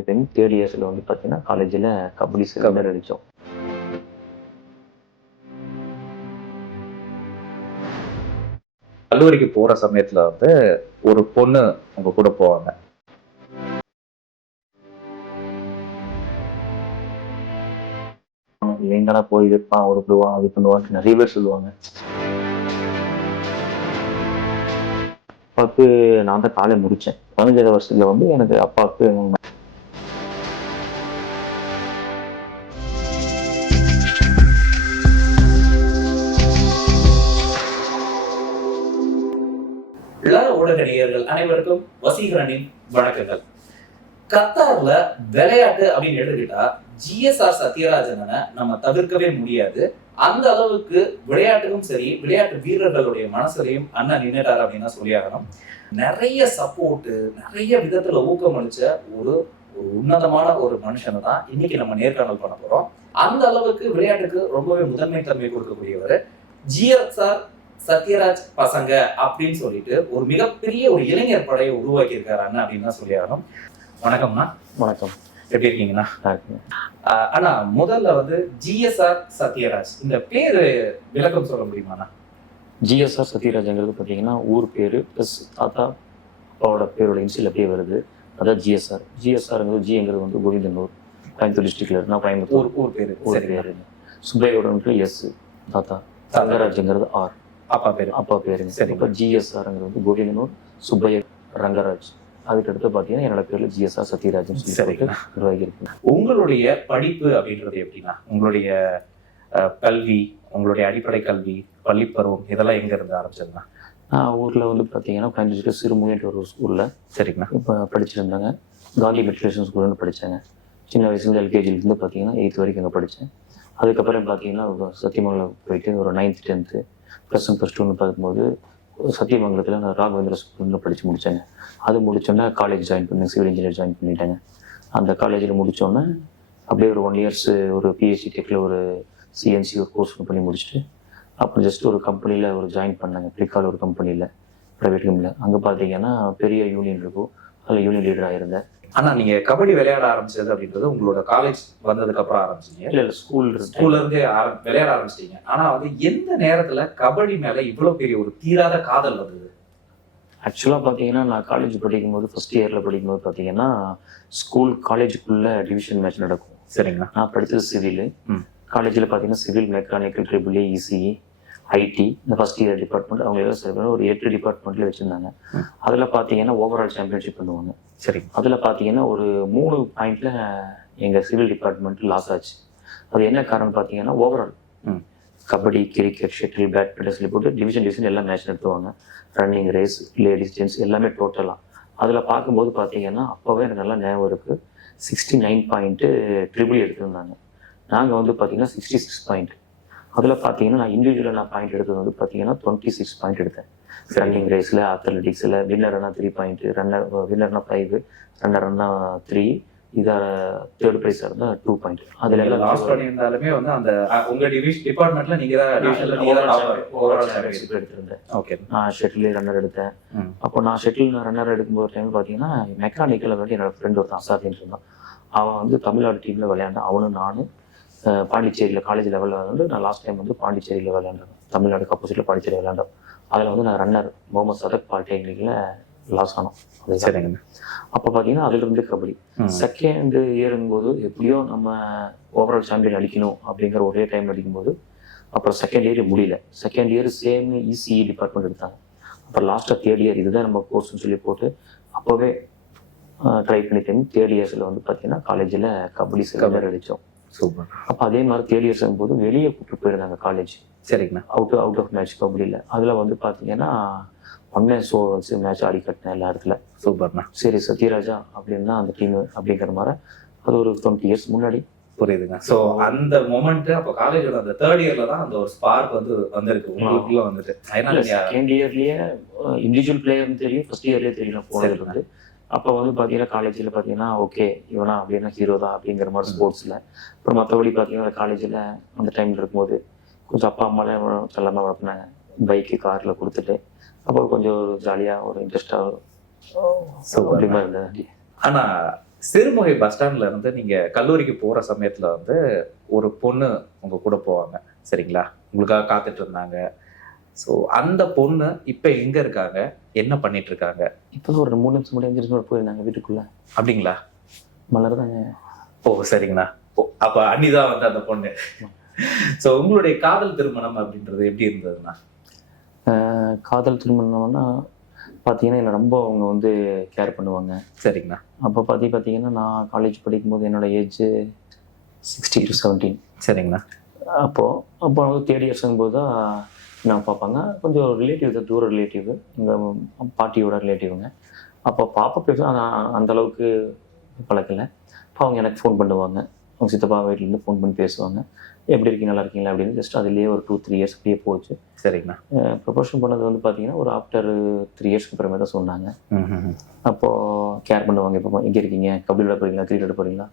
Time third இயர்ஸில் வந்து பார்த்தீங்கன்னா காலேஜில் கபடி சிலம்பர் அடித்தோம் கல்லூரிக்கு போற சமயத்துல வந்து ஒரு பொண்ணு உங்க கூட போவாங்க. எங்கடா போய் இருப்பான் ஒரு பண்ணுவான் அது பண்ணுவான்னு நிறைய பேர் சொல்லுவாங்க. அப்பாவுக்கு நான் தான் காலை முடித்தேன் பதினஞ்சாவது வருஷத்துல வந்து எனக்கு அப்பாவுக்கு உலக ஊடக நேயர்கள் அனைவருக்கும் வசீகரனின் வணக்கங்கள். கத்தார்ல விளையாட்டு அப்படின்னு எடுத்துக்கிட்டா ஜிஎஸ்ஆர் சத்யராஜனை நம்ம தவிர்க்கவே முடியாது. அந்த அளவுக்கு விளையாட்டுக்கும் சரி விளையாட்டு வீரர்களுடைய மனசுலையும் அண்ணன் நின்றுட்டார் அப்படின்னு சொல்லியாகணும். நிறைய சப்போர்ட்டு நிறைய விதத்துல ஊக்கமளிச்ச ஒரு ஒரு உன்னதமான ஒரு மனுஷனை தான் இன்னைக்கு நம்ம நேர்காணல் பண்ண போறோம். அந்த அளவுக்கு விளையாட்டுக்கு ரொம்பவே முதன்மை தன்மை கொடுக்கக்கூடியவர் ஜிஎஸ்ஆர் சத்யராஜ் பசங்க அப்படின்னு சொல்லிட்டு ஒரு மிகப்பெரிய ஒரு இளைஞர் படையை உருவாக்கி இருக்காரு அண்ணா அப்படின்னு தான் சொல்லி ஆகணும். வணக்கம்ண்ணா வணக்கம். எப்படி இருக்கீங்கண்ணா? அண்ணா முதல்ல வந்து ஜிஎஸ்ஆர் சத்யராஜ். இந்த பேரு விளக்கம் சொல்ல முடியுமாண்ணா? ஜிஎஸ்ஆர் சத்யராஜங்கிறது பார்த்தீங்கன்னா ஊர் பேர் ப்ளஸ் தாத்தா அப்பாவோட பேரோட இன்சியல் அப்படியே வருது. அதான் ஜிஎஸ்ஆர் ஜிஎஸ்ஆருங்கிறது ஜிங்கிறது வந்து கோவிந்தனூர் கோயம்புத்தூர் டிஸ்ட்ரிக்ட்ல இருக்குன்னா கோயம்புத்தூர். ஊர் பேரு. ஊர் பேர். சுப்பையோட எஸ் தாத்தா. ரங்கராஜ்ங்கிறது ஆர் அப்பா பேரு. அப்பா பேருங்க. சரி. இப்போ ஜிஎஸ்ஆருங்கிறது வந்து கோவிந்தனூர் சுப்பைய ரங்கராஜ். அதுக்கடுத்து பார்த்தீங்கன்னா என்னோட பேர்ல ஜிஎஸ்ஆர் சத்யராஜன் சொல்லி சரி. போட்டு நிர்வாகி இருக்கு உங்களுடைய படிப்பு அப்படின்றது எப்படின்னா உங்களுடைய கல்வி உங்களுடைய அடிப்படை கல்வி பள்ளி பருவம் இதெல்லாம் எங்க இருந்து ஆரம்பிச்சதுண்ணா நான் ஊரில் வந்து பார்த்தீங்கன்னா கோயம்புத்தூர் சிறுமுகைன்ற ஒரு ஸ்கூலில் சரிங்கண்ணா இப்போ படிச்சிருந்தாங்க. காந்தி மெட்ரிகுலேஷன் ஸ்கூல்னு படித்தாங்க சின்ன வயசுலேருந்து எல்கேஜிலேருந்து பார்த்தீங்கன்னா எயித் வரைக்கும் அங்கே படித்தேன் அதுக்கப்புறம் பார்த்தீங்கன்னா சத்தியமங்கலம் போயிட்டு ஒரு ninth tenth plus one plus டூன்னு பார்க்கும்போது சத்தியமங்கலத்தில் நான் ராகவேந்திர ஸ்கூலில் படித்து முடித்தேங்க அது முடிச்சோன்னே காலேஜ் ஜாயின் பண்ணேன் சிவில் இன்ஜினியர் ஜாயின் பண்ணிட்டேங்க. அந்த காலேஜில் முடித்தோன்னே அப்படியே ஒரு ஒன் இயர்ஸ் ஒரு பிஎஸ்சி டெக்கில் ஒரு சிஎன்சி ஒரு கோர்ஸ் பண்ணி முடிச்சுட்டு அப்புறம் ஜஸ்ட் ஒரு கம்பெனியில் ஒரு ஜாயின் பண்ணாங்க. பிளிக்கால் ஒரு கம்பெனியில் ப்ரைவேட் கம்பெனியில் அங்கே பார்த்தீங்கன்னா பெரிய யூனியன் இருக்கும். அதில் யூனியன் லீடராக இருந்தேன் ஆனா நீங்க கபடி விளையாட ஆரம்பிச்சது அப்படின்றது உங்களோட காலேஜ் வந்ததுக்கு அப்புறம் ஆரம்பிச்சீங்க. இல்லை இல்லை ஸ்கூல் ஸ்கூல்ல இருந்தே விளையாட ஆரம்பிச்சிட்டீங்க. ஆனா வந்து எந்த நேரத்துல கபடி மேல இவ்வளவு பெரிய ஒரு தீராத காதல் வந்தது? ஆக்சுவலாக பார்த்தீங்கன்னா நான் காலேஜ் படிக்கும்போது ஃபஸ்ட் இயரில் படிக்கும்போது பார்த்தீங்கன்னா ஸ்கூல் காலேஜுக்குள்ளே டிவிஷன் மேட்ச் நடக்கும். சரிங்களா நான் படித்தது சிவில். காலேஜில் பார்த்தீங்கன்னா civil mechanical triple ECE IT இந்த ஃபஸ்ட் இயர் டிபார்ட்மெண்ட் அவங்க எல்லாம் ஒரு எட்டு டிபார்ட்மெண்ட்டில் வச்சுருந்தாங்க. அதில் பார்த்தீங்கன்னா ஓவரால் சாம்பியன்ஷிப் பண்ணுவாங்க. சரிங்க அதில் பார்த்தீங்கன்னா ஒரு மூணு பாயிண்ட்ல எங்கள் சிவில் டிபார்ட்மெண்ட் லாஸ் ஆச்சு. அது என்ன காரணம் பார்த்தீங்கன்னா overall. Kabaddi cricket shuttle badminton சொல்லி போட்டு டிவிஷன் டிவிஷன் எல்லாம் மேட்ச் நடத்துவாங்க. ரன்னிங் ரேஸ் லேடிஸ் ஜென்ஸ் எல்லாமே டோட்டலாக அதில் பார்க்கும்போது பார்த்தீங்கன்னா அப்போவே எனக்கு நல்லா ஞாபகம் இருக்குது சிக்ஸ்டி நைன் பாயிண்ட்டு ட்ரிபிள் எடுத்திருந்தாங்க. நாங்கள் வந்து பார்த்தீங்கன்னா சிக்ஸ்டி சிக்ஸ் பாயிண்ட் அதில் பார்த்தீங்கன்னா நான் இண்டிவிஜுவலாக நான் பாயிண்ட் எடுத்தது வந்து பார்த்தீங்கன்னா டுவெண்ட்டி சிக்ஸ் பாயிண்ட் எடுத்தேன் ரன்னிங் ரேஸில் அத்லெட்டிக்ஸில் வின்னர்னா த்ரீ பாயிண்ட் ரன்னர் வின்னர்னா ஃபைவ் ரன்னர்னா த்ரீ இதை தேர்ட் ப்ரைஸாக இருந்தால் டூ பாயிண்ட் அதில் எல்லாம் பண்ணியிருந்தாலுமே வந்து அந்த அஹ், உங்க டிவிஷன் டிபார்ட்மெண்ட்ல நீங்க தான் டிவிஷன்ல நீங்க தான் ஓவரால் டாப் சாம்பியன்ஷிப் எடுத்திருந்தேன். ஓகே நான் ஷட்டில் ரன்னர் எடுத்தேன். அப்போ நான் ஷட்டில் ரன்னர் எடுக்கும்போது டைம் பார்த்தீங்கன்னா மெக்கானிக்கல் வந்து என்னோட ஃப்ரெண்ட் ஒருத்தன் அசாத்தின்னு இருந்தான் அவன் வந்து தமிழ்நாடு டீமில் விளையாண்டான். அவனும் நானும் பாண்டிச்சேரியில் காலேஜ் லெவலில் விளையாண்டு நான் லாஸ்ட் டைம் வந்து பாண்டிச்சேரியில் விளையாண்டேன் தமிழ்நாடு ஆப்போசிட்டில் பாண்டிச்சேரி விளையாண்டோம் அதில் வந்து நான் ரன்னர் முகமது சதக் பாலிடெக்னிக்கில் லாஸ் ஆனோம். சரிங்க. அப்போ பார்த்தீங்கன்னா அதிலிருந்து கபடி. செகண்ட் இயருங்கும்போது எப்படியோ நம்ம ஓவரால் சாம்பியன் அடிக்கணும் அப்படிங்கிற ஒரே டைம் அடிக்கும்போது அப்புறம் செகண்ட் இயர் முடியல. Second year same ECE department எடுத்தாங்க. அப்புறம் லாஸ்ட்டாக தேர்ட் இயர் இதுதான் நம்ம கோர்ஸ்னு சொல்லி போட்டு அப்போவே ட்ரை பண்ணிட்டேன். தேர்ட் இயர்ஸில் வந்து பார்த்தீங்கன்னா காலேஜில் கபடி சிலம்பர் அடித்தோம் சூப்பர் அப்போ அதே மாதிரி தேர்ட் இயர்ஸ் போது வெளியே கூப்பிட்டு போயிருந்தாங்க காலேஜ் சரிங்கண்ணா. அவுட் அவுட் ஆஃப் மேட்ச் கபடியில் அதில் வந்து பார்த்தீங்கன்னா ஒன் மேன் ஷோ வச்சு மேட்ச் ஆடி கட்டினேன் எல்லா இடத்துல. சூப்பர்ண்ணா சரி சத்யராஜா அப்படின்னா அந்த டீம் அப்படிங்கிற மாதிரி. அது ஒரு டுவெண்ட்டி இயர்ஸ் முன்னாடி. புரியுதுங்க. சோ அந்த மொமெண்ட் அப்ப காலேஜோட அந்த தேர்ட் இயர்ல தான் அந்த ஒரு ஸ்பார்க் வந்து வந்திருக்கு. உங்களுக்குள்ள வந்துட்டு. செகண்ட் இயர்லயே இண்டிவிஜுவல் பிளேயர்னு தெரியும் ஃபர்ஸ்ட் இயர்லயே தெரியும் போனது வந்து அப்போ வந்து பார்த்தீங்கன்னா காலேஜில் பார்த்தீங்கன்னா ஓகே இவனா அப்படின்னா ஹீரோ தான் அப்படிங்கிற மாதிரி. ஸ்போர்ட்ஸில் அப்புறம் மற்றபடி பார்த்தீங்கன்னா காலேஜில் அந்த டைமில் இருக்கும்போது கொஞ்சம் அப்பா அம்மாலாம் செல்லமாக வளர்த்துனாங்க பைக்கு காரில் கொடுத்துட்டு அப்போ கொஞ்சம் ஒரு ஜாலியாக ஒரு இன்ட்ரெஸ்டாக இருந்தது. ஆனா சிறுமுகை பஸ் ஸ்டாண்ட்ல இருந்து நீங்க கல்லூரிக்கு போற சமயத்துல வந்து ஒரு பொண்ணு உங்க கூட போவாங்க. சரிங்களா? உங்களுக்காக காத்துட்டு இருந்தாங்க. ஸோ அந்த பொண்ணு இப்ப எங்க இருக்காங்க? என்ன பண்ணிட்டு இருக்காங்க இப்போ ஒரு மூணு நிமிஷம் முன்னாடி எந்திரிச்சு போயிருந்தாங்க வீட்டுக்குள்ள. அப்படிங்களா? மலர் தாங்க ஓ சரிங்கண்ணா. அப்ப அன்னிதான் வந்து அந்த பொண்ணு. ஸோ உங்களுடைய காதல் திருமணம் அப்படின்றது எப்படி இருந்ததுண்ணா? காதல் திருமணம்னா பார்த்தீங்கன்னா என்னை ரொம்ப அவங்க வந்து கேர் பண்ணுவாங்க. சரிங்கண்ணா. அப்போ பார்த்தி பார்த்தீங்கன்னா நான் காலேஜ் படிக்கும்போது என்னோட ஏஜ் சிக்ஸ்டி டு செவன்டீன் சரிங்கண்ணா. அப்போது அப்போ வந்து தேர்ட் இயர்ஸுங்கும் தான் நான் பார்ப்பாங்க? கொஞ்சம் ரிலேட்டிவ் தூர ரிலேட்டிவ் எங்கள் பாட்டியோட ரிலேட்டிவ்ங்க அப்போ பாப்பா பேச ஆனா- அந்த அளவுக்கு பழக்கலை அப்போ அவங்க எனக்கு ஃபோன் பண்ணுவாங்க. அவங்க சித்தப்பா வீட்டிலேருந்து ஃபோன் பண்ணி பேசுவாங்க. எப்படி இருக்கீங்க? நல்லா இருக்கீங்களா? அப்படின்னு ஜஸ்ட் அதுலேயே ஒரு டூ த்ரீ இயர்ஸ் அப்படியே போச்சு. சரிங்கண்ணா. ப்ரொபோஷன் பண்ணது வந்து பார்த்தீங்கன்னா ஒரு ஆஃப்டர் த்ரீ இயர்ஸ்க்கு அப்புறமே தான் சொன்னாங்க. அப்போது கேர் பண்ணுவாங்க. இப்போ எங்கே இருக்கீங்க? கபடி விளையாட போறீங்களா? கிரிக்கெட் போறீங்களா?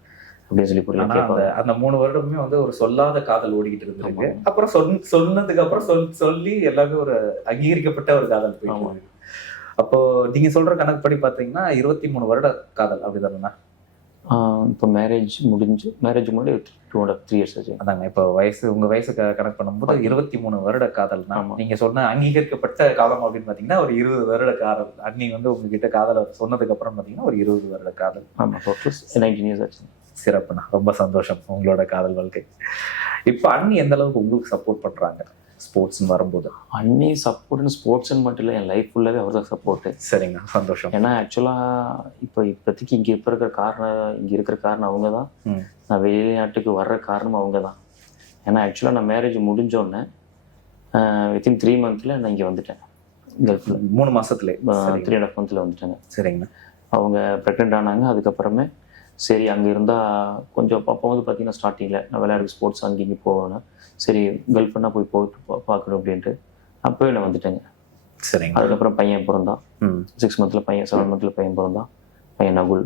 அப்படின்னு சொல்லி போறீங்க அந்த மூணு வருடமே வந்து ஒரு சொல்லாத காதல் ஓடிக்கிட்டு இருந்திருக்கு. அப்புறம் சொன் சொன்னதுக்கு அப்புறம் சொல் சொல்லி எல்லாமே ஒரு அங்கீகரிக்கப்பட்ட ஒரு காதல். போயிட்டு. அப்போ நீங்க சொல்ற கணக்குப்படி பாத்தீங்கன்னா இருபத்தி மூணு வருட காதல் அப்படிதானே இப்போ மேரேஜ் முடிஞ்சு மேரேஜ் முன்னாடி டூ அண்ட் த்ரீ இயர்ஸ் ஆச்சு அதாங்க இப்போ வயசு உங்க வயசு கணக்கு பண்ணும்போது இருபத்தி மூணு வருட காதல் தான் ஆமா. நீங்க சொன்ன அங்கீகரிக்கப்பட்ட காலம் அப்படின்னு பாத்தீங்கன்னா ஒரு இருபது வருட காதல் அண்ணி வந்து உங்ககிட்ட காதலை சொன்னதுக்கு அப்புறம் பாத்தீங்கன்னா ஒரு இருபது வருட காதல் ஆமாம் நைன்டீன் இயர்ஸ் ஆச்சு சிறப்புண்ணா ரொம்ப சந்தோஷம் உங்களோட காதல் வாழ்க்கை. இப்போ அண்ணி எந்த அளவுக்கு உங்களுக்கு சப்போர்ட் பண்றாங்க? ஸ்போர்ட்ஸ்னு வரும்போது. அன்னி சப்போர்ட்னு ஸ்போர்ட்ஸ்னு மட்டும் இல்லை என் லைஃப் ஃபுல்லாகவே அவர் தான் சப்போர்ட்டு சரிங்க சந்தோஷம். ஏன்னா ஆக்சுவலாக இப்போ இப்போதைக்கு இங்கே இப்போ இருக்கிற காரணம் இங்கே இருக்கிற காரணம் அவங்க தான். நான் வெளிநாட்டுக்கு வர்ற காரணம் அவங்க தான் ஏன்னா ஆக்சுவலாக நான் மேரேஜ் முடிஞ்சோடனே வித்தின் த்ரீ மந்த்தில் நான் இங்கே வந்துட்டேன். கல்ஃபில் மூணு மாசத்துல. த்ரீ அண்ட் ஹாஃப் மந்த்தில் வந்துட்டேங்க. சரிங்கண்ணா அவங்க ப்ரெக்னென்ட் ஆனாங்க அதுக்கப்புறமே சரி அங்கே இருந்தால் கொஞ்சம் அப்போ வந்து பார்த்தீங்கன்னா ஸ்டார்டிங்கில் நான் விளையாடு ஸ்போர்ட்ஸ் அங்கே இங்கே போவேன் சரி கேர்ள் ஃப்ரெண்டாக போய் போயிட்டு பார்க்கணும் அப்படின்ட்டு அப்போவே நான் வந்துட்டேங்க. சரிங்க. அதுக்கப்புறம் பையன் பிறந்தான். சிக்ஸ் மந்த்தில் பையன் செவன் மந்த்தில் பையன் பிறந்தான். பையன் நகுல்.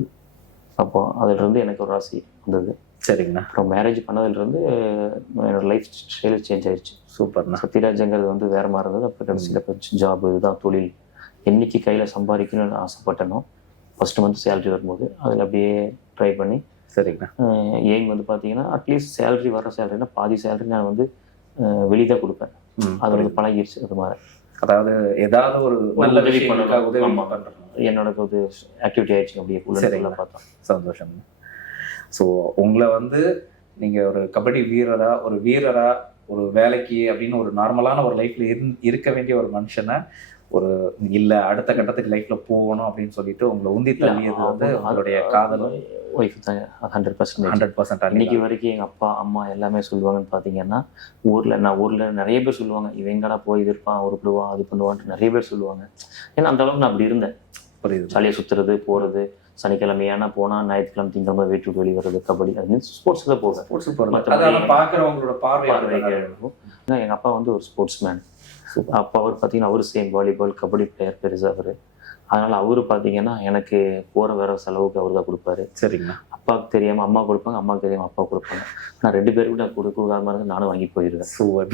அப்போ அதிலிருந்து எனக்கு ஒரு ராசி வந்தது. சரிங்கண்ணா. அப்புறம் மேரேஜ் பண்ணதுலேருந்து என்னோட லைஃப் ஸ்டைல் சேஞ்ச் ஆயிடுச்சு. சூப்பர்ண்ணா. சத்யராஜங்கிறது வந்து வேற மாதிரி இருந்தது. அப்போ கடைசியில் ஜாப் இதுதான் தொழில். என்னைக்கு கையில் சம்பாதிக்கணும்னு ஆசைப்பட்டனோ ஃபர்ஸ்ட் மந்த் சேலரி வரும்போது அதில் அப்படியே ட்ரை பண்ணி சரிங்கண்ணா. எய்ம் வந்து பார்த்தீங்கன்னா அட்லீஸ்ட் சேலரி வர சேலரினா பாதி சேலரி நான் வந்து வெளியே கொடுப்பேன். ம், அது வந்து பழகிடுச்சு அது மாதிரி. அதாவது ஏதாவது ஒரு நல்ல உதவி பண்ணணும். உதவி என்னோட ஒரு ஆக்டிவிட்டி ஆயிடுச்சு அப்படியே. உள்ள பார்த்தோம். சந்தோஷம். ஸோ உங்களை வந்து நீங்க ஒரு கபடி வீரரா ஒரு வீரரா ஒரு வேலைக்கு அப்படின்னு ஒரு நார்மலான ஒரு லைஃப்ல இருக்க வேண்டிய ஒரு மனுஷனை ஒரு இல்ல அடுத்த கட்டத்துக்கு லைஃப்ல போகணும் அப்படின்னு சொல்லிட்டு உங்களை உந்தி தள்ளியது வந்து உங்களுடைய காதலும் ஒய்ஃப் தான். ஹண்ட்ரட் பர்சன்டேஜ் ஹண்ட்ரட் பர்சன்ட் இன்னைக்கு வரைக்கும் எங்கள் அப்பா அம்மா எல்லாமே சொல்லுவாங்கன்னு பார்த்தீங்கன்னா ஊரில் நான் ஊரில் நிறைய பேர் சொல்லுவாங்க இவன் எங்கடா போய் இது இருப்பான் உருப்பிடுவான் அது பண்ணுவான்ட்டு நிறைய பேர் சொல்லுவாங்க. ஏன்னா அந்த அளவுக்கு நான் அப்படி இருந்தேன். புரியுது. ஜாலியாக சுற்றுறது போகிறது சனிக்கிழமையானா போனால் ஞாயிற்றுக்கிழமை திங்கிழமை வீட்டுக்கு வெளியே வர்றது கபடி அது மீன்ஸ் போவேன். ஸ்போர்ட்ஸ் அதாவது பாக்குறவங்களோட பார்வை எங்கள் அப்பா வந்து ஒரு ஸ்போர்ட்ஸ் மேன் அப்பா அவர் பார்த்தீங்கன்னா அவர் சேம் வாலிபால் கபடி பிளேயர் பெருசு அவர். அதனால் அவர் பார்த்தீங்கன்னா எனக்கு போகிற வர செலவுக்கு அவர் தான் கொடுப்பாரு. சரிங்கண்ணா அப்பாவுக்கு தெரியாமல் அம்மா கொடுப்பாங்க அம்மாவுக்கு தெரியாமல் அப்பா கொடுப்பாங்க. நான் ரெண்டு பேருக்கு நான் கொடு கொடுக்காம இருந்து நானும் வாங்கி போயிடுவேன் சூப்பர்.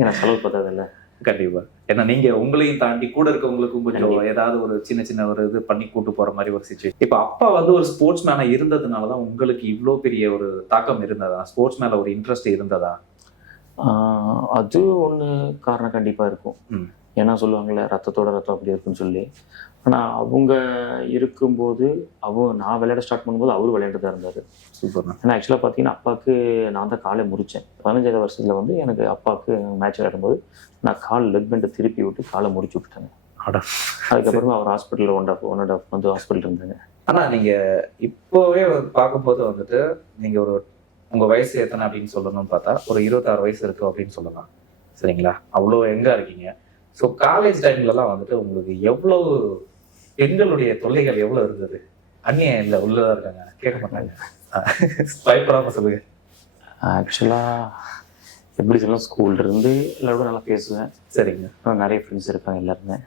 ஏன்னா செலவு பார்த்ததில்ல கண்டிப்பா. ஏன்னா நீங்க உங்களையும் தாண்டி கூட இருக்கவங்களுக்கும் கொஞ்சம் ஏதாவது ஒரு சின்ன சின்ன ஒரு இது பண்ணி கூட்டு போற மாதிரி ஒரு சுச்சுவேஷன் இப்ப அப்பா வந்து ஒரு ஸ்போர்ட்ஸ் மேனா இருந்ததுனாலதான் உங்களுக்கு இவ்ளோ பெரிய ஒரு தாக்கம் இருந்ததா? ஸ்போர்ட்ஸ் மேல ஒரு இன்ட்ரெஸ்ட் இருந்ததா? அது ஒன்று காரணம் கண்டிப்பாக இருக்கும். ஏன்னா சொல்லுவாங்கல்ல ரத்தத்தோட ரத்தம் அப்படி இருக்குன்னு சொல்லி. ஆனால் அவங்க இருக்கும்போது அவங்க நான் விளையாட ஸ்டார்ட் பண்ணும்போது அவர் விளையாண்டு தான் இருந்தார். சூப்பர்ண்ணா ஏன்னா ஆக்சுவலாக பார்த்தீங்கன்னா அப்பாவுக்கு நான் தான் காலை முறிச்சேன். பதினஞ்சாவது வருஷத்தில் வந்து எனக்கு அப்பாவுக்கு மேட்ச் விளையாடும்போது நான் கால் லெக் பெண்டை திருப்பி விட்டு காலை முறிச்சு விட்டுட்டேங்க. அதுக்கப்புறமா அவர் ஹாஸ்பிட்டலில் one half one and half வந்து ஹாஸ்பிட்டல் இருந்தாங்க. ஆனா நீங்க இப்போவே வந்து பார்க்கும்போது வந்துட்டு நீங்க ஒரு உங்க வயசு எத்தனை அப்படின்னு சொல்லணும்னு பார்த்தா ஒரு இருபத்தாறு வயசு இருக்கு அப்படின்னு சொல்லலாம். சரிங்களா? அவ்வளோ எங்க இருக்கீங்க. ஸோ காலேஜ் டைம்லலாம் வந்துட்டு உங்களுக்கு எவ்வளவு பெண்களுடைய தொல்லைகள் எவ்வளவு இருந்தது? அந்நியம் இல்லை உள்ளதா இருக்காங்க. கேட்க மாட்டாங்க. பயப்படாம சொல்லுங்க. ஆக்சுவலாக எப்படி சொல்லலாம் ஸ்கூல்ல இருந்து எல்லாரோட நல்லா பேசுவேன். சரிங்க. நிறைய ஃப்ரெண்ட்ஸ் இருக்காங்க எல்லாருமே.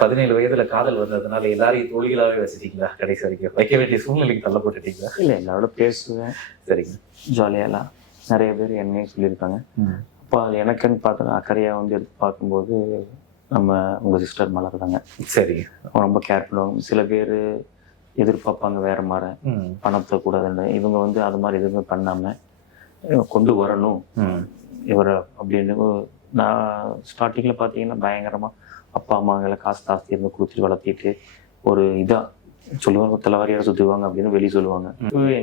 பதினேழு வயதுல காதல் வந்ததுனால எல்லாரையும் தோழிகளாவே வச்சுட்டீங்களா? கடைசி வரைக்கும் வைக்க வேண்டிய சூழ்நிலைக்கு தள்ளப்பட்டுட்டீங்களா இல்லை எல்லாரோட பேசுவேன். சரிங்க. ஜாலியாலாம் நிறைய பேர் என்னையும் சொல்லியிருக்காங்க அப்போ அது எனக்குன்னு பார்த்தா அக்கறையாக வந்து எடுத்து பார்க்கும்போது நம்ம உங்கள் சிஸ்டர் மலர் தாங்க சரிங்க. அவங்க ரொம்ப கேர் பண்ணுவாங்க. சில பேர் எதிர்பார்ப்பாங்க வேற மாதிரி. பணத்தை கூடாதுன்னு இவங்க வந்து அது மாதிரி எதுவுமே பண்ணாம கொண்டு வரணும். இவரை அப்படின்னு நான் ஸ்டார்டிங்கில் பார்த்தீங்கன்னா பயங்கரமாக அப்பா அம்மாங்களை காசு காசு இருந்து கொடுத்துட்டு வளர்த்திட்டு ஒரு இதாக சொல்லுவாங்க தலைவாரியாக சுற்றுவாங்க அப்படின்னு வெளியே சொல்லுவாங்க.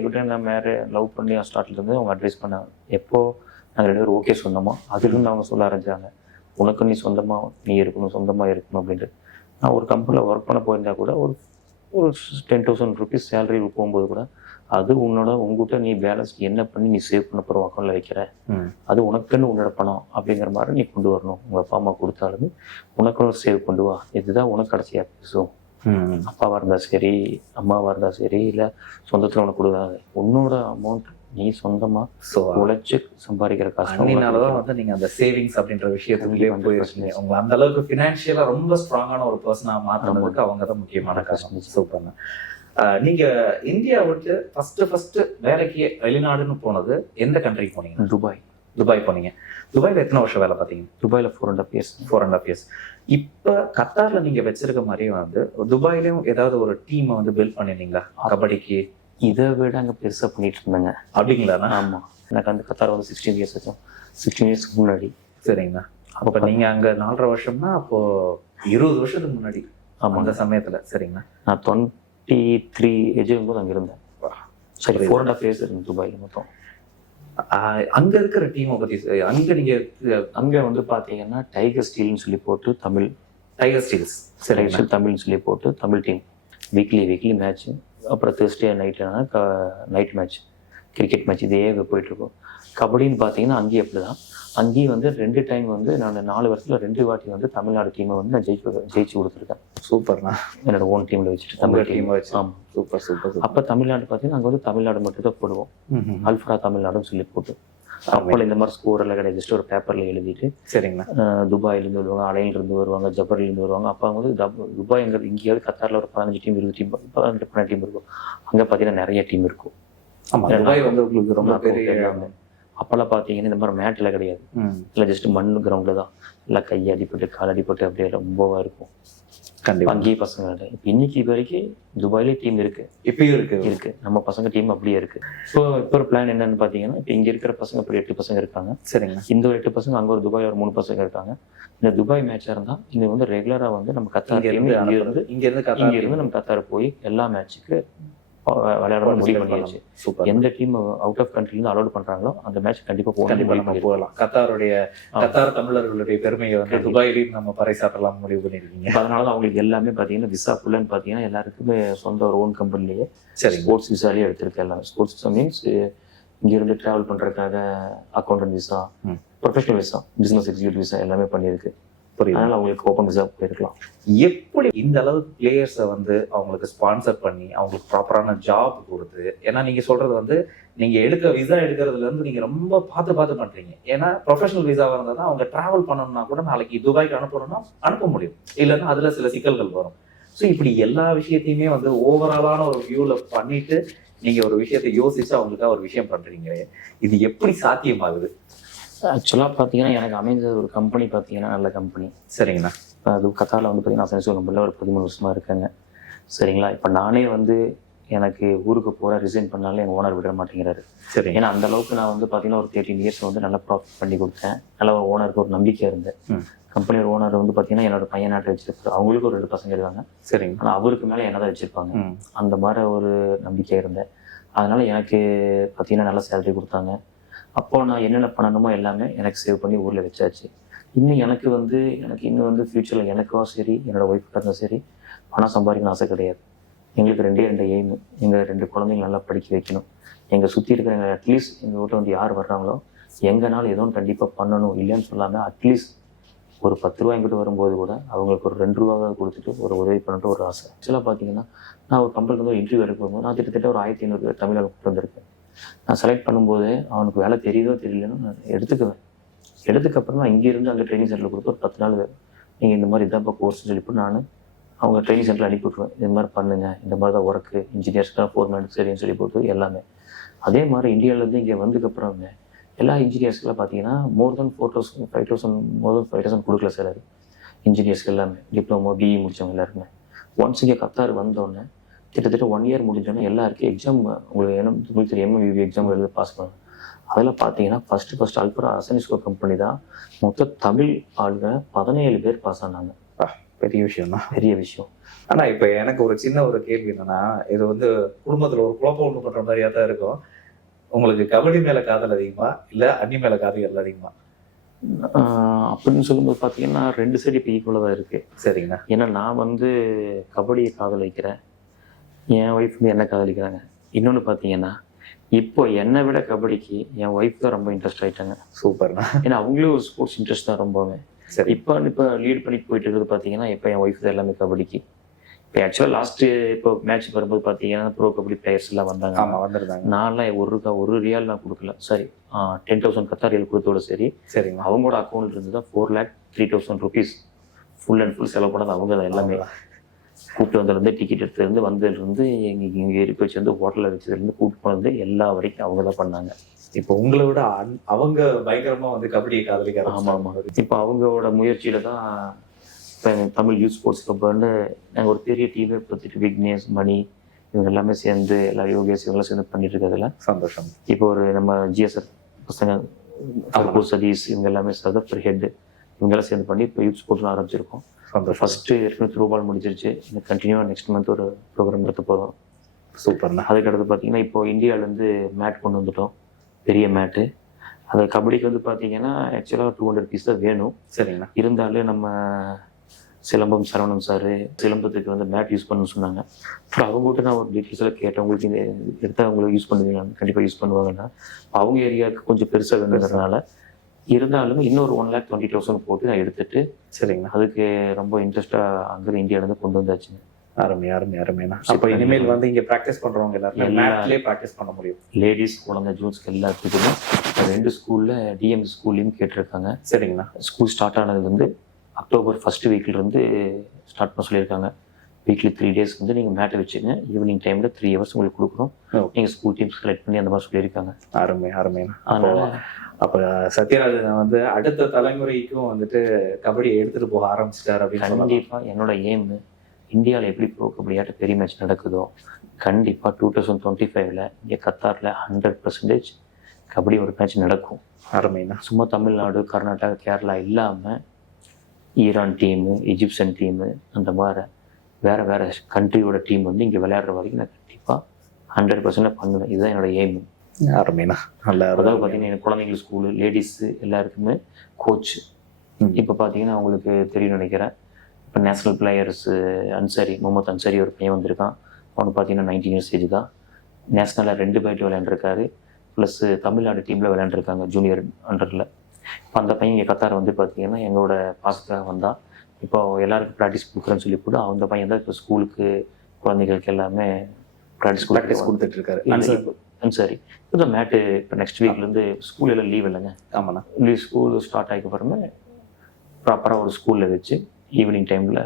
இப்போ நான் மேரே லவ் பண்ணி ஸ்டார்ட்லேருந்து அவங்க அட்வைஸ் பண்ணாங்க. எப்போ நாங்கள் ரெண்டு பேரும் ஓகே சொன்னோமோ அதுலேருந்து அவங்க சொல்ல ஆரம்பிச்சாங்க. உனக்கு நீ சொந்தமாக நீ இருக்கணும் சொந்தமாக இருக்கணும் அப்படின்ட்டு. நான் ஒரு கம்பெனியில் ஒர்க் பண்ண போயிருந்தா கூட ஒரு ஒரு டென் தௌசண்ட் ருபீஸ் சேலரி போகும்போது கூட அது உன்னோட உங்ககிட்ட நீ பேலன்ஸ் என்ன பண்ணி நீ சேவ் பண்ண போகிற அக்கௌண்ட்டில் வைக்கிற அது உனக்குன்னு உன்னோட பணம் அப்படிங்கிற மாதிரி நீ கொண்டு வரணும். உங்கள் அப்பா அம்மா கொடுத்தாலும் உனக்குன்னு சேவ் கொண்டு வா. இதுதான் உனக்கு கடைசியாக பேசும் ம். அப்பாவாக இருந்தால் சரி அம்மாவாக இருந்தால் சரி இல்லை சொந்தத்தில் உனக்கு கொடுக்காது உன்னோட அமௌண்ட் நீ சொந்தமாக ஸோ உழைச்சு சம்பாதிக்கிற காசு அன்னினாலதான் வந்து நீங்க அந்த சேவிங்ஸ் அப்படின்ற விஷயத்துக்குள்ளே போயிருக்கீங்க. உங்களை அந்த அளவுக்கு ஃபினான்ஷியலா ரொம்ப ஸ்ட்ராங்கான ஒரு பர்சனா மாத்தினதுக்கு அவங்க தான் முக்கியமான சூப்பர்ங்க ஆஹ் நீங்க இந்தியா விட்டு ஃபர்ஸ்ட் ஃபர்ஸ்ட் வேலைக்கு வெளிநாடுன்னு போனது எந்த கண்ட்ரிக்கு போனீங்க? துபாய். துபாய் போனீங்க. துபாய்ல எத்தனை வருஷம் வேலை பார்த்தீங்க? துபாயில் four hundred years four and half years இப்போ கத்தார்ல நீங்க வச்சிருக்க மாதிரியே வந்து துபாய்லயும் ஏதாவது ஒரு டீமை வந்து பில்ட் பண்ணிருந்தீங்களா? கபடிக்கு? இதை விட அங்கே பெருசாக பண்ணிட்டு இருந்தாங்க. அப்படிங்களாண்ணா ஆமாம் எனக்கு அந்த கத்தார் வந்து சிக்ஸ்டீன் இயர்ஸ் ஆச்சும் சிக்ஸ்டீன் இயர்ஸ்க்கு முன்னாடி. சரிங்கண்ணா அப்ப நீங்க அங்க நாலரை வருஷம்னா அப்போ இருபது வருஷத்துக்கு முன்னாடி. ஆமாம் அந்த சமயத்துல. சரிங்கண்ணா நான் டுவெண்ட்டி த்ரீ ஏஜ் போது அங்கே இருந்தேன். சரி ஃபோர் அண்ட் ஆஃப் இயர்ஸ் இருந்தேன் துபாயில் மொத்தம். அங்க இருக்கிற டீமை பத்தி சொ- அங்க நீங்க அங்கே வந்து பார்த்தீங்கன்னா டைகர் ஸ்டீல்னு சொல்லி போட்டு தமிழ் டைகர் ஸ்டீல்ஸ் சரிங்களா டைகர் தமிழ்னு சொல்லி போட்டு Tamil team weekly weekly match அப்புறம் தேர்ஸ்டே நைட் க நைட் மேட்ச் கிரிக்கெட் மேட்ச் இதே போயிட்டுருக்கும் கபடின்னு பார்த்தீங்கன்னா அங்கேயும் அப்படி தான் அங்கேயும் வந்து ரெண்டு டைம் வந்து நான் நாலு வருஷத்தில் ரெண்டு வாட்டி வந்து தமிழ்நாடு டீமை வந்து நான் ஜெயிச்சு ஜெயிச்சு கொடுத்துருக்கேன். சூப்பர்ண்ணா. என்னோட ஓன் டீமில் வச்சுட்டு தமிழ் டீம் வச்சு. ஆமாம் சூப்பர் சூப்பர் அப்போ தமிழ்நாடு பார்த்தீங்கன்னா அங்கே வந்து தமிழ்நாடு மட்டும் தான் போடுவோம். அல்ஃப்ரா தமிழ்நாடுன்னு சொல்லி போட்டு. அப்போ இந்த மாதிரி ஸ்கோர் எல்லாம் கிடையாது. ஜஸ்ட் ஒரு பேப்பரில் எழுதிட்டு சரிங்கண்ணா. அஹ், துபாயிலேருந்து வருவாங்க அலையிலிருந்து வருவாங்க ஜப்பர்லேருந்து வருவாங்க. அப்போ வந்து தப்- துபாய்ங்கிறது இங்கேயாவது கத்தாரில் ஒரு பதினஞ்சு டீம் இருபது டீம் பதினெட்டு பன்னெண்டு டீம் இருக்கும். அங்கே பார்த்தீங்கன்னா நிறைய டீம் இருக்கும். ஆமா துபாய் வந்து உங்களுக்கு ரொம்ப பெரிய. அப்போல்லாம் பார்த்தீங்கன்னா இந்த மாதிரி மேட்டில் கிடையாது. இல்லை ஜஸ்ட் மண் கிரவுண்டில் தான். எல்லாம் கை அடிப்பட்டு கால் அடிப்பட்டு அப்படியே ரொம்பவா இருக்கும். கண்டிப்பா. அங்கேயே பசங்க இப்போ இன்னைக்கு வரைக்கும் துபாயிலே டீம் இருக்கு. இப்பயும் இருக்கு. இருக்கு. நம்ம பசங்க டீம் அப்படியே இருக்கு. ஸோ இப்போ ஒரு பிளான் என்னன்னு பார்த்தீங்கன்னா இப்போ இங்கே இருக்கிற பசங்க இப்படி எட்டு பசங்க இருக்காங்க. சரிங்கண்ணா இந்த ஒரு எட்டு பசங்க அங்கே ஒரு துபாய் ஒரு மூணு பசங்க இருக்காங்க. இந்த துபாய் மேட்சாக இருந்தால் இது வந்து ரெகுலராக வந்து நம்ம கத்தார் இங்க இருந்து இங்கே இருந்து. இங்க இருந்து நம்ம கத்தார் போய் எல்லா மேட்ச்சுக்கு விளையாடணும் முடிவு பண்ணியாச்சு எந்த டீம் அவுட் ஆஃப் கண்ட்ரிலேருந்து அலோட் பண்ணுறாங்களோ அந்த மேட்ச் கண்டிப்பா பண்ணிருக்கோம். போகலாம் கத்தாருடைய. கத்தார் தமிழர்களுடைய பெருமையை வந்து. துபாயிலையும் நம்ம பறைசாற்றலாம் முடிவு பண்ணிருக்கீங்க அதனால தான் அவங்களுக்கு எல்லாமே பார்த்தீங்கன்னா விசா ஃபுல்லுன்னு பார்த்தீங்கன்னா எல்லாருக்குமே சொந்த ஒரு ஓன் கம்பெனிலேயே சரிங்க ஸ்போர்ட்ஸ் விசாலேயே எடுத்திருக்கு எல்லாமே ஸ்போர்ட்ஸ் விசா மீன்ஸ் இங்கேருந்து ட்ராவல் பண்ணுறதுக்காக accountant visa. Professional visa business executive visa எல்லாமே பண்ணியிருக்கு அதனால அவங்களுக்கு ஓப்பன் விசா போயிருக்கலாம். எப்படி இந்த அளவுக்கு பிளேயர்ஸை வந்து அவங்களுக்கு ஸ்பான்சர் பண்ணி அவங்களுக்கு ப்ராப்பரான ஜாப் கொடுத்து ஏன்னா நீங்க சொல்றது வந்து நீங்க எடுக்க விசா எடுக்கிறதுல இருந்து நீங்க ரொம்ப பார்த்து பார்த்து பண்றீங்க. ஏன்னா ப்ரொஃபஷனல் விசாவா இருந்தா தான் அவங்க டிராவல் பண்ணணும்னா கூட நாளைக்கு துபாய்க்கு அனுப்பணும்னா அனுப்ப முடியும். இல்லைன்னா அதுல சில சிக்கல்கள் வரும். ஸோ இப்படி எல்லா விஷயத்தையுமே வந்து ஓவராலான ஒரு வியூல பண்ணிட்டு நீங்க ஒரு விஷயத்தை யோசிச்சு அவங்களுக்காக ஒரு விஷயம் பண்றீங்க இது எப்படி சாத்தியமாகுது? ஆக்சுவலாக பார்த்தீங்கன்னா எனக்கு அமைஞ்ச ஒரு கம்பெனி பார்த்தீங்கன்னா நல்ல கம்பெனி சரிங்கண்ணா. அது கத்தாரில் வந்து பார்த்தீங்கன்னா சென்சுவல் கம்பெனியில் ஒரு பதிமூணு வருஷமாக இருக்காங்க. சரிங்களா? இப்போ நானே வந்து எனக்கு ஊருக்கு போகிற ரிசைன் பண்ணாலே எங்கள் ஓனர் விட மாட்டேங்கிறாரு. சரிங்க ஏன்னா அந்த அளவுக்கு நான் வந்து பார்த்தீங்கன்னா ஒரு தேர்ட்டின் இயர்ஸ் வந்து நல்லா ப்ராஃபிட் பண்ணி கொடுத்தேன். நல்ல ஒரு ஓனருக்கு ஒரு நம்பிக்கை இருந்தேன் ம். கம்பெனியோட ஓனர் வந்து பார்த்தீங்கன்னா என்னோட பையன் நாட்டை வச்சிருப்பாரு. அவங்களுக்கு ஒரு ரெண்டு பசங்க இருக்காங்க. சரிங்க. ஆனால் அவருக்கு மேலே என்ன தான் வச்சிருப்பாங்க அந்த மாதிரி ஒரு நம்பிக்கை இருந்தேன். அதனால எனக்கு பார்த்தீங்கன்னா நல்ல சேலரி கொடுத்தாங்க. அப்போ நான் என்னென்ன பண்ணணுமோ எல்லாமே எனக்கு சேவ் பண்ணி ஊரில் வச்சாச்சு. இன்னும் எனக்கு வந்து எனக்கு இன்னும் வந்து ஃப்யூச்சரில் எனக்கும் சரி என்னோடய ஒய்ஃப் இருந்தாலும் சரி பணம் சம்பாதிக்கணும் ஆசை கிடையாது. எங்களுக்கு ரெண்டே ரெண்டு எய்ம் எங்கள் ரெண்டு குழந்தைங்க நல்லா படிக்க வைக்கணும். எங்கள் சுற்றி இருக்கிறவங்க அட்லீஸ்ட் எங்கள் வீட்டில் வந்து யார் வர்றாங்களோ எங்கனாலும் எதுவும் கண்டிப்பாக பண்ணணும் இல்லைன்னு சொல்லாமல் அட்லீஸ்ட் ஒரு பத்து ரூபா எங்கிட்ட வரும்போது கூட அவங்களுக்கு ஒரு ரெண்டு ரூபாவை கொடுத்துட்டு ஒரு உதவி பண்ணிட்டு ஒரு ஆசை. ஆக்சுவலாக பார்த்தீங்கன்னா நான் ஒரு கம்பெனிக்கு வந்து ஒரு இன்டர்வியூ எடுக்க போகும்போது நான் கிட்டத்தட்ட ஒரு ஆயிரத்தி ஐநூறு தமிழக கூப்பிட்டு வந்திருக்கேன். நான் செலக்ட் பண்ணும்போது அவனுக்கு வேலை தெரியுதோ தெரியலன்னு நான் எடுத்துக்குவேன். எடுத்துக்கப்புறம் நான் இங்கேருந்து அங்கே ட்ரைனிங் சென்டரில் கொடுத்து ஒரு பத்து நாள் நீங்கள் இந்த மாதிரி இதாப்பா கோர்ஸ் சொல்லிட்டு நான் அவங்க ட்ரைனிங் சென்டரில் அனுப்பி விட்ருவேன் இந்த மாதிரி பண்ணுங்க இந்த மாதிரி தான் ஒர்க்கு இன்ஜினியர்ஸ்க்கு ஃபோர் மேன் சரின்னு சொல்லி போட்டு எல்லாமே. அதே மாதிரி இந்தியாவிலேருந்து இங்கே வந்ததுக்கப்புறமே எல்லா இன்ஜினியர்ஸ்க்கெல்லாம் பார்த்தீங்கன்னா more than four thousand five thousand more than five thousand கொடுக்கல சார் இன்ஜினியர்ஸ்க்கு எல்லாமே டிப்ளமோ பிஇ முடிச்சவங்க எல்லாருமே ஒன்ஸ் இங்கே கத்தார் வந்தோடனே கிட்டத்தட்ட ஒன் இயர் முடிஞ்சோன்னே எல்லாருக்கும் எக்ஸாம் உங்களுக்கு என்ன உங்களுக்கு தெரியும் எம்எம்யூ எக்ஸாம் எழுத பாஸ் பண்ண அதில் பார்த்தீங்கன்னா ஃபஸ்ட்டு ஃபஸ்ட் அல்பரா அசனிஸ்கோ கம்பெனி தான் மொத்த தமிழ் ஆளுங்க பதினேழு பேர் பாஸ் ஆனாங்க. பெரிய விஷயம் தான் பெரிய விஷயம். ஆனா இப்ப எனக்கு ஒரு சின்ன ஒரு கேள்வி என்னன்னா இது வந்து குடும்பத்துல ஒரு குழப்பம் ஒன்று பண்ற மாதிரியா தான் இருக்கும். உங்களுக்கு கபடி மேல காதல் அதிகமா இல்ல அண்ணி மேல காதல் அதிகமா? அப்படின்னு சொல்லும்போது பார்த்தீங்கன்னா ரெண்டு சைடு இப்போ ஈக்குவலாக தான் இருக்குது சரிங்கண்ணா ஏன்னா நான் வந்து கபடியை காதலிக்கிறேன். என் ஒய்ஃப் வந்து என்ன காதலிக்கிறாங்க? இன்னொன்று பார்த்தீங்கன்னா இப்போ என்னை விட கபடிக்கு என் ஒய்ஃப் தான் ரொம்ப இன்ட்ரெஸ்ட் ஆயிட்டாங்க. சூப்பர்ண்ணா. ஏன்னா அவங்களும் ஒரு ஸ்போர்ட்ஸ் இன்ட்ரெஸ்ட் தான் ரொம்பவே. சரி. இப்போ இப்போ லீட் பண்ணி போயிட்டு இருக்கிறது பார்த்தீங்கன்னா இப்போ என் ஒய்ஃப் தான் எல்லாமே கபடிக்கு. இப்போ ஆக்சுவலாக லாஸ்ட்டு இப்போ மேட்ச் வரும்போது பார்த்தீங்கன்னா ப்ரோ கபடி பிளேயர்ஸ் எல்லாம் வந்தாங்க. வந்திருந்தாங்க. நான்லாம் ஒரு ஒரு ரியால் நான் கொடுக்கல. சரி டென் தௌசண்ட் கத்தார் ரியல் கொடுத்தோட சரி சரிங்கண்ணா அவங்களோட அக்கௌண்ட்ல இருந்து தான் four lakh three thousand rupees full and full செலவு பண்ணது அவங்க தான் எல்லாமே. கூப்பிட்டு வந்ததுலேருந்து டிக்கெட் எடுத்ததுலேருந்து வந்ததுலேருந்து எங்க இங்கே இருக்க வச்சு வந்து ஹோட்டலில் வச்சதுலேருந்து கூப்பிட்டு போனது எல்லா வரைக்கும் அவங்க தான் பண்ணாங்க. இப்போ உங்களை விட அன்- அவங்க பயங்கரமா வந்து கபடியை காதலிக்க ஆமாம் ஆமாம் இப்போ அவங்களோட முயற்சியில தான் இப்போ எங்கள் தமிழ் யூத் ஸ்போர்ட்ஸ் கிளப்னு நாங்கள் ஒரு பெரிய டீமே பார்த்துட்டு விக்னேஷ் மணி இவங்க எல்லாமே சேர்ந்து எல்லா யோகேஷ் இவங்களாம் சேர்ந்து பண்ணிட்டு இருக்கிறதுல. சந்தோஷம். இப்போ ஒரு நம்ம ஜிஎஸ்ஆர் பசங்க சதீஷ் இவங்க எல்லாமே சதப்பர் ஹெட் இவங்கெல்லாம் சேர்ந்து பண்ணி இப்போ யூத் ஸ்போர்ட்ஸ்லாம் ஆரம்பிச்சிருக்கோம். சந்தோஷம். ஃபர்ஸ்ட் ஏற்கனவே த்ரூபால் முடிஞ்சிருச்சு. இன்னும் கண்டினியூவாக நெக்ஸ்ட் மந்த் ஒரு ப்ரோக்ராம் எடுத்து போகிறோம் சூப்பர்ண்ணா அதுக்கடுத்து பார்த்தீங்கன்னா இப்போ இந்தியாவிலேருந்து மேட் கொண்டு வந்துட்டோம். பெரிய மேட்டு அது கபடிக்கு வந்து பார்த்தீங்கன்னா ஆக்சுவலாக டூ ஹண்ட்ரட் பீஸ் தான் வேணும். சரிங்கண்ணா. இருந்தாலும் நம்ம சிலம்பம் சரவணன் சார் சிலம்பத்துக்கு வந்து மேட் யூஸ் பண்ணணும்னு சொன்னாங்க. அப்புறம் அவங்ககிட்ட நான் ஒரு டீட்டெயில்ஸில் கேட்டேன். உங்களுக்கு இந்த எடுத்தால் உங்களுக்கு யூஸ் பண்ணுவீங்க கண்டிப்பாக யூஸ் பண்ணுவாங்கன்னா அவங்க ஏரியாவுக்கு கொஞ்சம் பெருசாக வேணுங்கிறதுனால இருந்தாலும் இன்னொரு ஒன் லேக் டுவெண்ட்டி தௌசண்ட் போட்டு நான் எடுத்துட்டு சரிங்கண்ணா அதுக்கு ரொம்ப இன்ட்ரெஸ்ட்டாக அங்கே இந்தியாவிலேருந்து கொண்டு வந்தாச்சு அருமை அருமை அருமைண்ணா அப்போ இனிமேல் வந்து இங்க ப்ராக்டிஸ் பண்றவங்க எல்லாருமே எல்லா- மேட்லயே ப்ராக்டிஸ் பண்ண முடியும். லேடிஸ் குழந்தை ஜூன்ஸ்க்கு எல்லாத்துக்குமே ரெண்டு ஸ்கூலில் டிஎம் ஸ்கூல்லையும் கேட்டிருக்காங்க. சரிங்கண்ணா. ஸ்கூல் ஸ்டார்ட் ஆனதுலேருந்து அக்டோபர் ஃபர்ஸ்ட் வீக்லேருந்து ஸ்டார்ட் பண்ண சொல்லியிருக்காங்க. வீக்லி த்ரீ டேஸ் வந்து நீங்கள் மேட்டை வச்சுங்க. ஈவினிங் டைமில் த்ரீ ஹவர்ஸ் உங்களுக்கு கொடுக்குறோம். நீங்கள் ஸ்கூல் டீம்ஸ் செலக்ட் பண்ணி அந்த மாதிரி சொல்லியிருக்காங்க. அருமை அப்போ அதனால அப்ப சத்யராஜன் வந்து அடுத்த தலைமுறைக்கும் வந்துட்டு கபடியை எடுத்துட்டு போக ஆரம்பிச்சிட்டாரு அப்படின்னு கண்டிப்பாக என்னோட எய்ம் இந்தியாவில் எப்படி ப்ரோ கபடியாட்ட பெரிய மேட்ச் நடக்குதோ கண்டிப்பாக டூ தௌசண்ட் டுவெண்ட்டி ஃபைவ்ல இங்கே கத்தாரில் ஹண்ட்ரட் பர்சன்டேஜ் கபடி ஒரு மேட்ச் நடக்கும். அருமைண்ணா சும்மா தமிழ்நாடு கர்நாடகா கேரளா இல்லாமல் ஈரான் டீமு எஜிப்சியன் டீமு அந்த மாதிரி வேறு வேறு கண்ட்ரியோட டீம் வந்து இங்கே விளையாடுற வரைக்கும் நான் கண்டிப்பாக ஹண்ட்ரட் பர்சன்ட் பண்ணுவேன். இதுதான் என்னோட எய்ம் அருமைண்ணா. நல்ல அதாவது. பார்த்தீங்கன்னா எனக்கு குழந்தைங்க ஸ்கூலு லேடிஸு எல்லாருக்குமே கோச். இப்போ பார்த்தீங்கன்னா அவங்களுக்கு தெரியும் நினைக்கிறேன். இப்போ நேஷனல் பிளேயர்ஸ் அன்சாரி முகமது அன்சாரி ஒரு பையன் வந்திருக்கான். அவனுக்கு பார்த்தீங்கன்னா நைன்டீன் இயர்ஸ் ஏஜ் தான். நேஷனலில் ரெண்டு பேர்ட்டு விளையாண்டுருக்காரு. ப்ளஸ் தமிழ்நாடு டீமில் விளையாண்டுருக்காங்க ஜூனியர் அண்டரில் இப்போ அந்த பையன் இங்கே கத்தார் வந்து பார்த்தீங்கன்னா எங்களோட பாசத்துக்காக வந்தான். இப்போ எல்லாருக்கும் ப்ராக்டிஸ் கொடுக்குறேன்னு சொல்லி கூட அந்த பையன் தான் இப்போ ஸ்கூலுக்கு குழந்தைகளுக்கு எல்லாமே ப்ராக்டிஸ் ப்ராக்டிஸ் கொடுத்துட்டு இருக்காரு. சரி இப்போ மேட்டு இப்போ நெக்ஸ்ட் வீக்லேருந்து ஸ்கூல் எல்லாம் லீவ் இல்லைங்க. ஆமாண்ணா. லீவ் ஸ்கூல் ஸ்டார்ட் ஆகிக்க அப்புறமே ப்ராப்பராக ஒரு ஸ்கூலில் வச்சு ஈவினிங் டைமில்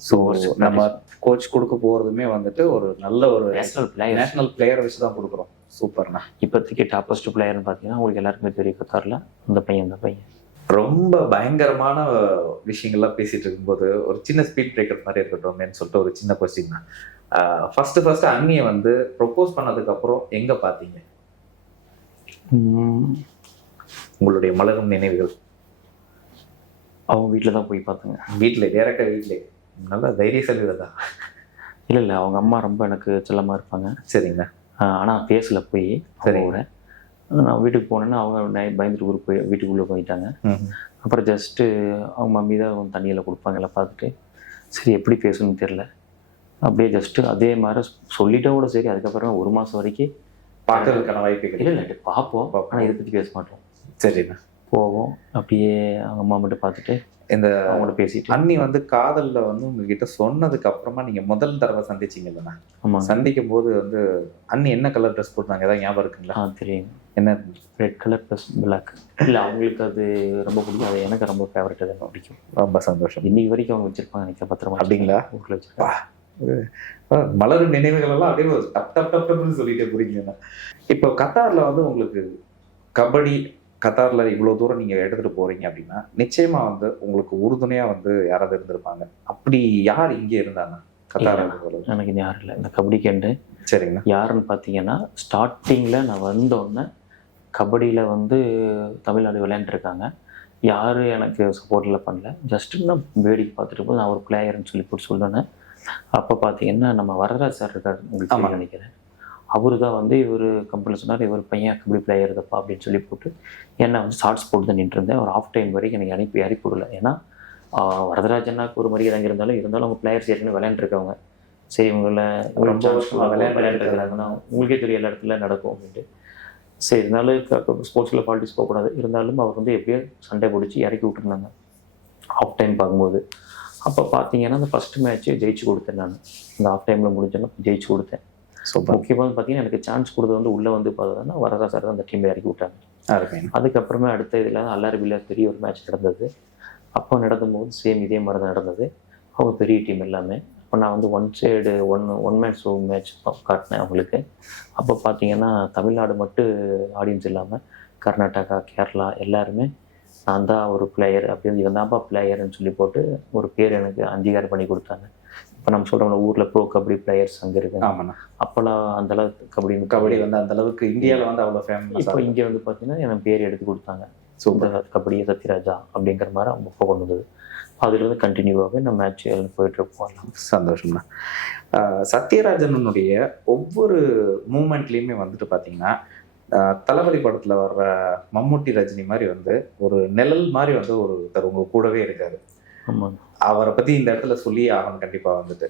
ஸோ நம்ம கோச் கொடுக்க போறதுமே வந்துட்டு ஒரு நல்ல ஒரு நேஷனல் பிளேயர் நேஷனல் பிளேயரை வச்சு தான் கொடுக்குறோம் சூப்பர்ண்ணா இப்போதைக்கு டாப்பஸ்ட் பிளேயர்னு பார்த்தீங்கன்னா உங்களுக்கு எல்லாருக்குமே தெரியும். கத்தாரில் அந்த பையன் அந்த பையன். ரொம்ப பயங்கரமான விஷயங்கள்லாம் பேசிட்டு இருக்கும்போது ஒரு சின்ன ஸ்பீட் பிரேக்கர் மாதிரி இருக்கட்டும்னு சொல்லிட்டு ஒரு சின்ன கொஸ்டின் தான். ஃபர்ஸ்ட் ஃபர்ஸ்ட் அண்ணியை வந்து ப்ரொப்போஸ் பண்ணதுக்கு அப்புறம் எங்க பாத்தீங்க? உங்களுடைய மலரும் நினைவுகள். அவங்க வீட்டில் தான் போய் பார்த்தேங்க வீட்ல டேரக்டா வீட்ல. நல்ல தைரியசாலி தான் இல்லை இல்லை அவங்க அம்மா ரொம்ப எனக்கு செல்லமாக இருப்பாங்க. சரிங்கண்ணா ஆனால் பேசல போய் சரி. நான் வீட்டுக்கு போனேன்னா அவங்க பயந்துட்டு ஊருக்கு போய் வீட்டுக்குள்ளே போயிட்டாங்க. அப்புறம் ஜஸ்ட்டு அவங்க மம்மி தான் தண்ணியில் கொடுப்பாங்க எல்லாம் பார்த்துட்டு சரி எப்படி பேசணும்னு தெரில அப்படியே ஜஸ்ட்டு அதே மாதிரி சொல்லிட்டா கூட சரி அதுக்கப்புறம் ஒரு மாதம் வரைக்கும் பார்க்கறதுக்கான வாய்ப்பு இல்லை இல்லை பார்ப்போம். ஆனால் இதை பற்றி பேச மாட்டோம். சரிண்ணா போவோம். அப்படியே அவங்க அம்மா மட்டும் பார்த்துட்டு இந்த அவங்களோட பேசிட்டு. அண்ணி வந்து காதல்ல வந்து உங்ககிட்ட சொன்னதுக்கு அப்புறமா நீங்க முதல் தடவை சந்திச்சீங்க இல்லைண்ணா ஆமாங்க. சந்திக்கும் போது வந்து அண்ணி என்ன கலர் ட்ரெஸ் போட்டாங்க ஏதாவது ஞாபகம் இருக்குங்களா? ஆ தெரியும். என்ன ரெட் கலர் ப்ளஸ் பிளாக் இல்லை அவங்களுக்கு அது ரொம்ப பிடிக்கும் அது எனக்கு ரொம்ப ஃபேவரட் அது பிடிக்கும். ரொம்ப சந்தோஷம். இன்னைக்கு வரைக்கும் அவங்க வச்சிருப்பாங்க நினைக்கிறேன். பத்திரமா அப்படிங்களா? வச்சிருப்பாங்க. அஹ் மலரும் நினைவுகள் எல்லாம் அப்படியே டப் டப் டப் டப்னு சொல்லிட்டே போறீங்கண்ணா இப்போ கத்தார்ல வந்து உங்களுக்கு கபடி கத்தார்ல இவ்வளவு தூரம் நீங்க எடுத்துட்டு போறீங்க அப்படின்னா நிச்சயமா வந்து உங்களுக்கு உறுதுணையா வந்து யாராவது இருந்திருப்பாங்க. அப்படி யார் இங்க இருந்தாங்க? கத்தார் இல்ல. எனக்கு யாரும் இல்லை. இந்த கபடி கேண்டு சரிங்கண்ணா. யாருன்னு பார்த்தீங்கன்னா ஸ்டார்டிங்கில் நான் வந்தோடனே கபடியில் வந்து தமிழ்நாடு விளையாண்டுருக்காங்க. யாரும் எனக்கு சப்போர்ட்டில் பண்ணல. ஜஸ்ட்டு நான் வேடிக்கை பார்த்துட்டு போது நான் ஒரு பிளேயர்னு சொல்லி போட்டு சொல்லுவேன் அப்போ பார்த்தீங்கன்னா நம்ம வரராஜ் சார் இருக்கார் உங்களுக்கு நினைக்கிறேன். அவரு தான் வந்து இவர் கம்பெனியில் சொன்னார் இவர் பையன் கபடி பிளேயர் தப்பா அப்படின்னு சொல்லி போட்டு என்னை வந்து ஷார்ட்ஸ் போட்டு தான் நின்றுருந்தேன். ஒரு ஆஃப் டைம் வரைக்கும் எனக்கு அனுப்பி இறக்கி விடல. ஏன்னா வரதராஜனாக்கு ஒரு மரியாதை அங்கே இருந்தாலும் இருந்தாலும் அவங்க பிளேயர்ஸ் ஏற்கனவே விளையாண்டுருக்கவங்க. சரி இவங்கள ரொம்ப வருஷமா விளையாண்டு விளையாண்டுருக்காங்கன்னா உங்களுக்கே தெரியும் எல்லா இடத்துல நடக்கும் அப்படின்ட்டு. சரி இருந்தாலும் ஸ்போர்ட்ஸில் பாலிட்டிக்ஸ் போகக்கூடாது. இருந்தாலும் அவர் வந்து எப்படியோ சண்டை பிடிச்சி இறக்கி விட்டுருந்தாங்க. ஆஃப் டைம் பார்க்கும்போது. அப்போ பார்த்தீங்கன்னா அந்த ஃபஸ்ட் மேட்ச்சே ஜெயிச்சு கொடுத்தேன் நான். இந்த ஆஃப் டைமில் முடிஞ்சோன்னா ஜெயிச்சு கொடுத்தேன். சூப்பர். முக்கியமாக பார்த்தீங்கன்னா எனக்கு சான்ஸ் கொடுத்தது வந்து உள்ளே வந்து பார்த்ததுன்னா வரதா சார் தான் அந்த டீமில் இறக்கி விட்டாங்க. அதுக்கப்புறமே அடுத்த இதில் அல்லாரிபியில் பெரிய ஒரு மேட்ச் நடந்தது. அப்போ நடந்தும்போது சேம் இதே மாதிரி தான் நடந்தது. அவங்க பெரிய டீம் எல்லாமே. அப்போ நான் வந்து one side one one man show match காட்டினேன் அவங்களுக்கு அப்போ பார்த்தீங்கன்னா தமிழ்நாடு மட்டும் ஆடியன்ஸ் இல்லாமல் கர்நாடகா கேரளா எல்லாருமே நான் தான் ஒரு பிளேயர் அப்படின்னு இவன் தான்ப்பா பிளேயர்னு சொல்லி போட்டு ஒரு பேர் எனக்கு அங்கீகாரம் பண்ணி கொடுத்தாங்க. இப்போ நம்ம சொல்கிறோம்ல ஊரில் ப்ரோ கபடி பிளேயர்ஸ் அங்கே இருக்கு. ஆமாண்ணா. அப்போல்லாம் அந்த அளவுக்கு கபடி கபடி வந்து அந்த அளவுக்கு இந்தியாவில் வந்து அவ்வளோ இப்போ ஃபேமஸ் இங்கே வந்து பார்த்தீங்கன்னா எனக்கு பேர் எடுத்து கொடுத்தாங்க. சூப்பர். கபடி சத்யராஜா அப்படிங்கிற மாதிரி அவங்க கொண்டு வந்தது அதுலேருந்து கண்டினியூவாகவே நம்ம மேட்ச் போயிட்டு இருப்போம் சந்தோஷம்ண்ணா சத்யராஜனுடைய ஒவ்வொரு மூமெண்ட்லேயுமே வந்துட்டு பார்த்தீங்கன்னா தளபதி படத்தில் வர்ற மம்முட்டி ரஜினி மாதிரி வந்து ஒரு நிழல் மாதிரி வந்து ஒருத்தர் உங்க கூடவே இருக்காரு. அவரை பற்றி இந்த இடத்துல சொல்லி ஆகணும் கண்டிப்பாக வந்துட்டு.